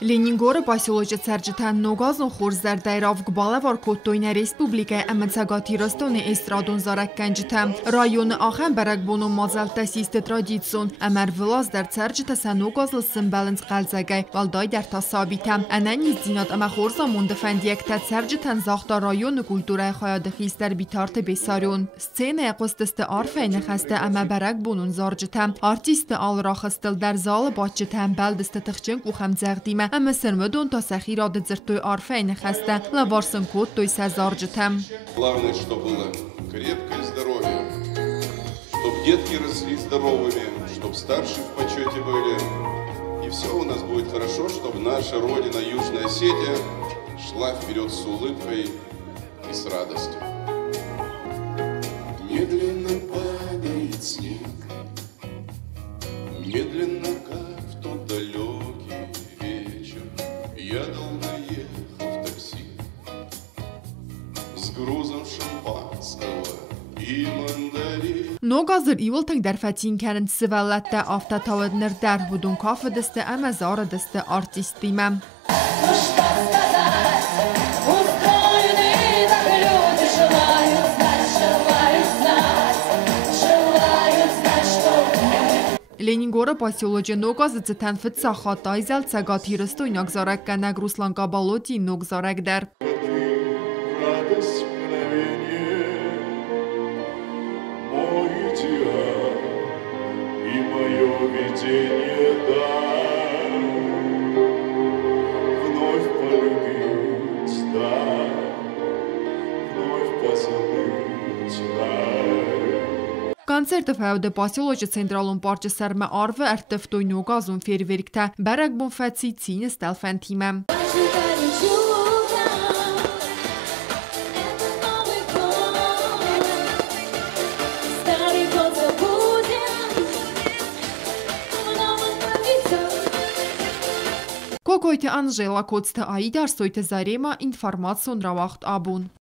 Լենինգորը պասյոլոջը ծերջտան նոգազն խորզար դայրավ գբալավար կոտոյնա ռեսպուբլիկա ամենցագատի ռոստոնի էստրադոն զարակ կանջտա ռայոնը ախան բարակբոնո մազալտասիստը տրադիցիոն ամար վլազ դար ծերջտա սա նոգազլ սմբալնց qalzagay վալդայ դար տասաբիտա անանից դինատ ամա խորզա մոնդեֆանդ եկտա ծերջտան զախտա ռայոնը կուլտուրայ խայադը խիստար բիթարդը բեսարյոն սցենը եղոստստը արֆայնը խաստը ամա բարակբոնուն զարջտա արտիստը ալրախստել դար զալը բաչտան բալդստը թխչեն կուխամ ձեղդիմը Ама сърмъдон то сахи рода зъртой орфейна хаста, лаварсан кот той са зорджетам. Главное, чтобы было крепкое здоровье, чтобы детки росли здоровыми, чтобы старшие в почете были. И все у нас будет хорошо, чтобы наша родина, Южная Осетия, шла вперед с улыбкой и с радостью. Медленно падает снег, медленно, как в тот далекий вечер, я долго ехал в такси с грузом шампанского и мандарин. Ногазыр иволтанг дар фатин карен сывалатта автотаваднер дар будун кафедесте ама зарадесте артистима. Լենինգորը պասյոլոջը նոգազը ծտան ֆծա խատայզալ ծագաթի ռստոյնակ զարակ կանակ Ռուսլան Կաբալոտի նոգ զարակ դար։ Կոնցերտը ֆայոդը պասյոլոջը ցենտրալուն պարճը սարմը արվը արտվտոյ նոգազուն ֆերվերիկտա բարակ բոնֆացի ցինը ստալֆանտիմը։ Կոկոյթը Անժելա կոցթը այդար սոյթը զարեմա ինֆարմացիոն ռավախտ աբուն։